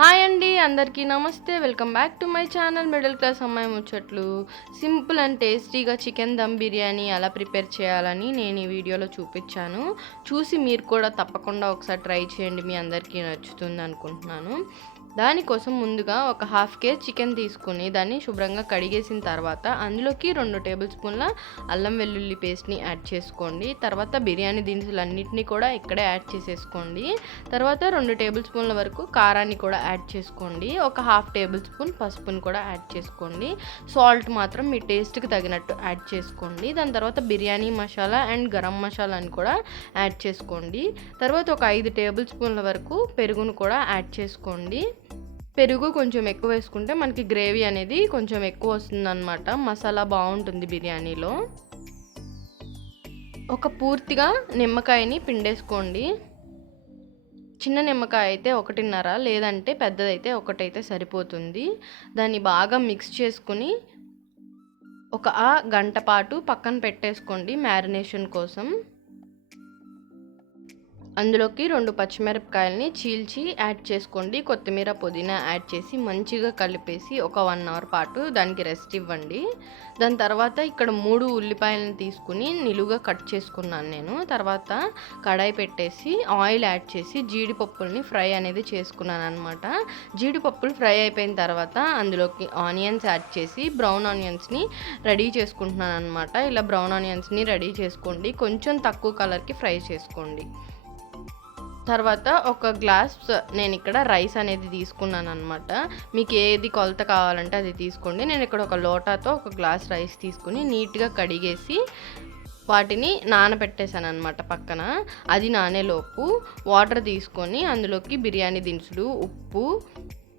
Hi అండి, అందరికీ నమస్తే. Welcome back to my channel middle class అమ్మాయి ముచ్చట్లు. సింపుల్ అండ్ టేస్టీగా చికెన్ దమ్ బిర్యానీ ఎలా ప్రిపేర్ చేయాలని నేను ఈ వీడియోలో చూపించాను. చూసి మీరు కూడా తప్పకుండా ఒకసారి ట్రై చేయండి, మీ అందరికీ నచ్చుతుంది అనుకుంటున్నాను. దానికోసం ముందుగా ఒక హాఫ్ కేజీ చికెన్ తీసుకుని దాన్ని శుభ్రంగా కడిగేసిన తర్వాత అందులోకి 2 టేబుల్ స్పూన్ల అల్లం వెల్లుల్లి పేస్ట్ని యాడ్ చేసుకోండి. తర్వాత బిర్యానీ దినుసులన్నింటినీ కూడా ఇక్కడే యాడ్ చేసేసుకోండి. తర్వాత 2 టేబుల్ స్పూన్ల వరకు కారాన్ని కూడా యాడ్ చేసుకోండి. ఒక హాఫ్ టేబుల్ స్పూన్ పసుపుని కూడా యాడ్ చేసుకోండి. సాల్ట్ మాత్రం మీ టేస్ట్కి తగినట్టు యాడ్ చేసుకోండి. దాని తర్వాత బిర్యానీ మసాలా అండ్ గరం మసాలాని కూడా యాడ్ చేసుకోండి. తర్వాత ఒక 5 టేబుల్ స్పూన్ల వరకు పెరుగును కూడా యాడ్ చేసుకోండి. పెరుగు కొంచెం ఎక్కువ వేసుకుంటే మనకి గ్రేవీ అనేది కొంచెం ఎక్కువ వస్తుందన్నమాట. మసాలా బాగుంటుంది బిర్యానీలో. ఒక పూర్తిగా నిమ్మకాయని పిండేసుకోండి. చిన్న నిమ్మకాయ అయితే 1.5, లేదంటే పెద్దదైతే 1 అయితే సరిపోతుంది. దాన్ని బాగా మిక్స్ చేసుకుని ఒక గంట పాటు పక్కన పెట్టేసుకోండి మ్యారినేషన్ కోసం. అందులోకి 2 పచ్చిమిరపకాయలని చీల్చి యాడ్ చేసుకోండి. కొత్తిమీర పుదీనా యాడ్ చేసి మంచిగా కలిపేసి ఒక 1 అవర్ పాటు దానికి రెస్ట్ ఇవ్వండి. దాని తర్వాత ఇక్కడ 3 ఉల్లిపాయలను తీసుకుని నిలువుగా కట్ చేసుకున్నాను నేను. తర్వాత కడాయి పెట్టేసి ఆయిల్ యాడ్ చేసి జీడిపప్పుల్ని ఫ్రై అనేది చేసుకున్నాను అనమాట. జీడిపప్పులు ఫ్రై అయిపోయిన తర్వాత అందులోకి ఆనియన్స్ యాడ్ చేసి బ్రౌన్ ఆనియన్స్ని రెడీ చేసుకుంటున్నాను అనమాట. ఇలా బ్రౌన్ ఆనియన్స్ని రెడీ చేసుకోండి. కొంచెం తక్కువ కలర్కి ఫ్రై చేసుకోండి. తర్వాత ఒక గ్లాస్ నేను ఇక్కడ రైస్ అనేది తీసుకున్నాను అనమాట. మీకు ఏది కొలత కావాలంటే అది తీసుకోండి. నేను ఇక్కడ ఒక లోటాతో ఒక గ్లాస్ రైస్ తీసుకుని నీట్గా కడిగేసి వాటిని నానబెట్టేశాను అనమాట పక్కన. అది నానేలోపు వాటర్ తీసుకొని అందులోకి బిర్యానీ దినుసులు, ఉప్పు,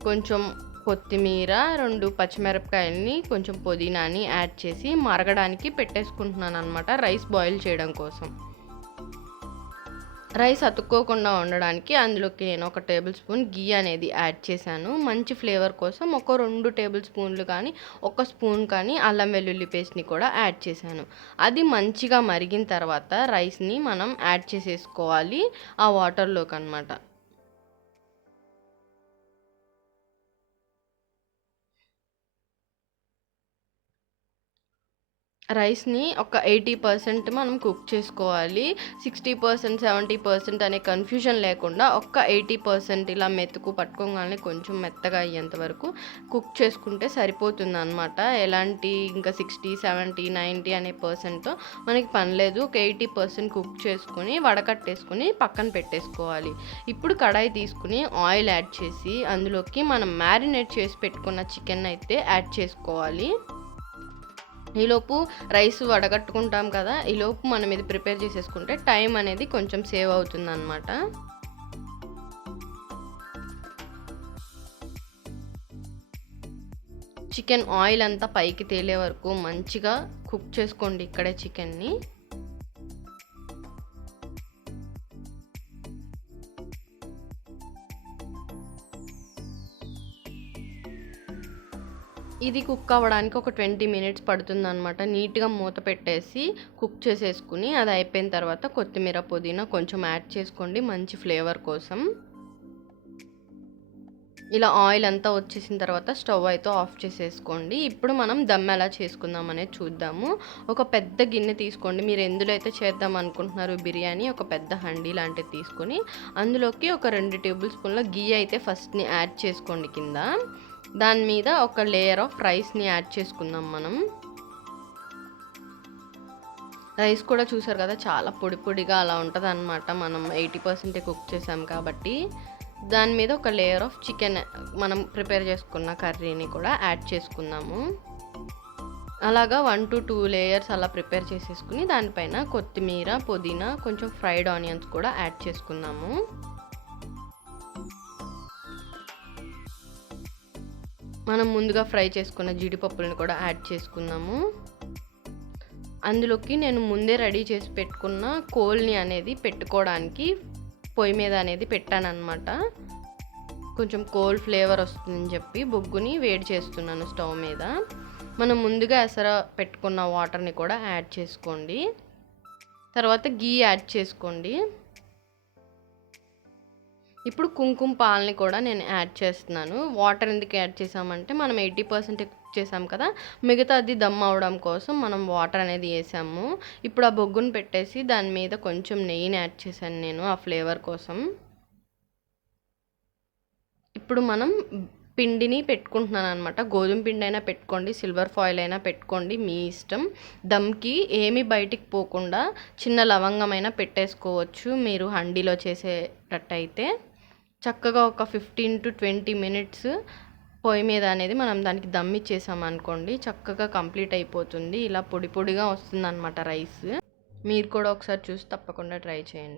కొంచెం కొత్తిమీర, 2 పచ్చిమిరపకాయలని, కొంచెం పుదీనాని యాడ్ చేసి మరగడానికి పెట్టేసుకుంటున్నాను అనమాట, రైస్ బాయిల్ చేయడం కోసం. రైస్ అతుక్కోకుండా ఉండడానికి అందులోకి నేను 1 టేబుల్ స్పూన్ గీ అనేది యాడ్ చేశాను. మంచి ఫ్లేవర్ కోసం ఒక 2 టేబుల్ స్పూన్లు కానీ 1 స్పూన్ కానీ అల్లం వెల్లుల్లి పేస్ట్ని కూడా యాడ్ చేశాను. అది మంచిగా మరిగిన తర్వాత రైస్ని మనం యాడ్ చేసేసుకోవాలి ఆ వాటర్లోకి అన్నమాట. రైస్ని ఒక 80% మనం కుక్ చేసుకోవాలి. 60%, 70% అనే కన్ఫ్యూజన్ లేకుండా ఒక్క 80% ఇలా మెతుకు పట్టుకోగానే కొంచెం మెత్తగా అయ్యేంత వరకు కుక్ చేసుకుంటే సరిపోతుంది అనమాట. ఎలాంటి ఇంకా 60, 70, 90 అనే పర్సెంట్తో మనకి పని లేదు. ఒక 80% కుక్ చేసుకుని వడకట్టేసుకుని పక్కన పెట్టేసుకోవాలి. ఇప్పుడు కడాయి తీసుకుని ఆయిల్ యాడ్ చేసి అందులోకి మనం మ్యారినేట్ చేసి పెట్టుకున్న చికెన్ అయితే యాడ్ చేసుకోవాలి. ఈలోపు రైస్ వడగట్టుకుంటాం కదా, ఈలోపు మనం ఇది ప్రిపేర్ చేసేసుకుంటే టైం అనేది కొంచెం సేవ్ అవుతుంది అన్నమాట. చికెన్ ఆయిల్ అంతా పైకి తేలే వరకు మంచిగా కుక్ చేసుకోండి ఇక్కడే చికెన్ని. ఇది కుక్ అవ్వడానికి ఒక 20 మినిట్స్ పడుతుందన్నమాట. నీట్గా మూత పెట్టేసి కుక్ చేసేసుకుని అది అయిపోయిన తర్వాత కొత్తిమీర పుదీనా కొంచెం యాడ్ చేసుకోండి మంచి ఫ్లేవర్ కోసం. ఇలా ఆయిల్ అంతా వచ్చేసిన తర్వాత స్టవ్ అయితే ఆఫ్ చేసేసుకోండి. ఇప్పుడు మనం దమ్ ఎలా చేసుకుందాం అనేది చూద్దాము. ఒక పెద్ద గిన్నె తీసుకోండి. మీరు ఎందులో అయితే చేద్దాం అనుకుంటున్నారు బిర్యానీ, ఒక పెద్ద హండీ లాంటిది తీసుకొని అందులోకి ఒక 2 టేబుల్ స్పూన్ల గీ అయితే ఫస్ట్ని యాడ్ చేసుకోండి కింద. దాని మీద ఒక లేయర్ ఆఫ్ రైస్ని యాడ్ చేసుకుందాం మనం. రైస్ కూడా చూసారు కదా, చాలా పొడి పొడిగా అలా ఉంటుంది అనమాట. మనం 80% కుక్ చేసాం కాబట్టి. దాని మీద ఒక లేయర్ ఆఫ్ చికెన్ మనం ప్రిపేర్ చేసుకున్న కర్రీని కూడా యాడ్ చేసుకుందాము. అలాగా 1 to 2 లేయర్స్ అలా ప్రిపేర్ చేసేసుకుని దానిపైన కొత్తిమీర, పుదీనా, కొంచెం ఫ్రైడ్ ఆనియన్స్ కూడా యాడ్ చేసుకుందాము. మనం ముందుగా ఫ్రై చేసుకున్న జీడిపప్పులను కూడా యాడ్ చేసుకుందాము. అందులోకి నేను ముందే రెడీ చేసి పెట్టుకున్న కోల్ని అనేది పెట్టుకోవడానికి పొయ్యి మీద అనేది పెట్టానన్నమాట. కొంచెం కోల్ ఫ్లేవర్ వస్తుందని చెప్పి బొగ్గుని వేడి చేస్తున్నాను స్టవ్ మీద. మనం ముందుగా ఎసర పెట్టుకున్న వాటర్ని కూడా యాడ్ చేసుకోండి. తర్వాత గీ యాడ్ చేసుకోండి. ఇప్పుడు కుంకుమ పాలని కూడా నేను యాడ్ చేస్తున్నాను. వాటర్ ఎందుకు యాడ్ చేసామంటే మనం 80% చేసాం కదా! మిగతాది దమ్ అవ్వడం కోసం మనం వాటర్ అనేది ఏసాము. ఇప్పుడు ఆ బొగ్గును పెట్టేసి దాని మీద కొంచెం నెయ్యిని యాడ్ చేశాను నేను ఆ ఫ్లేవర్ కోసం. ఇప్పుడు మనం పిండిని పెట్టుకుంటున్నాననమాట. గోధుమ పిండైనా పెట్టుకోండి, సిల్వర్ ఫాయిల్ అయినా పెట్టుకోండి మీ ఇష్టం. దమ్‌కి ఏమి బయటికి పోకుండా చిన్న లవంగమైనా పెట్టేసుకోవచ్చు మీరు హండీలో చేసేటట్టయితే. చక్కగా ఒక 15-20 మినిట్స్ పొయ్యి మీద అనేది మనం దానికి దమ్ ఇచ్చేసామనుకోండి, చక్కగా కంప్లీట్ అయిపోతుంది. ఇలా పొడి పొడిగా వస్తుందనమాట రైస్. మీరు కూడా ఒకసారి చూసి తప్పకుండా ట్రై చేయండి.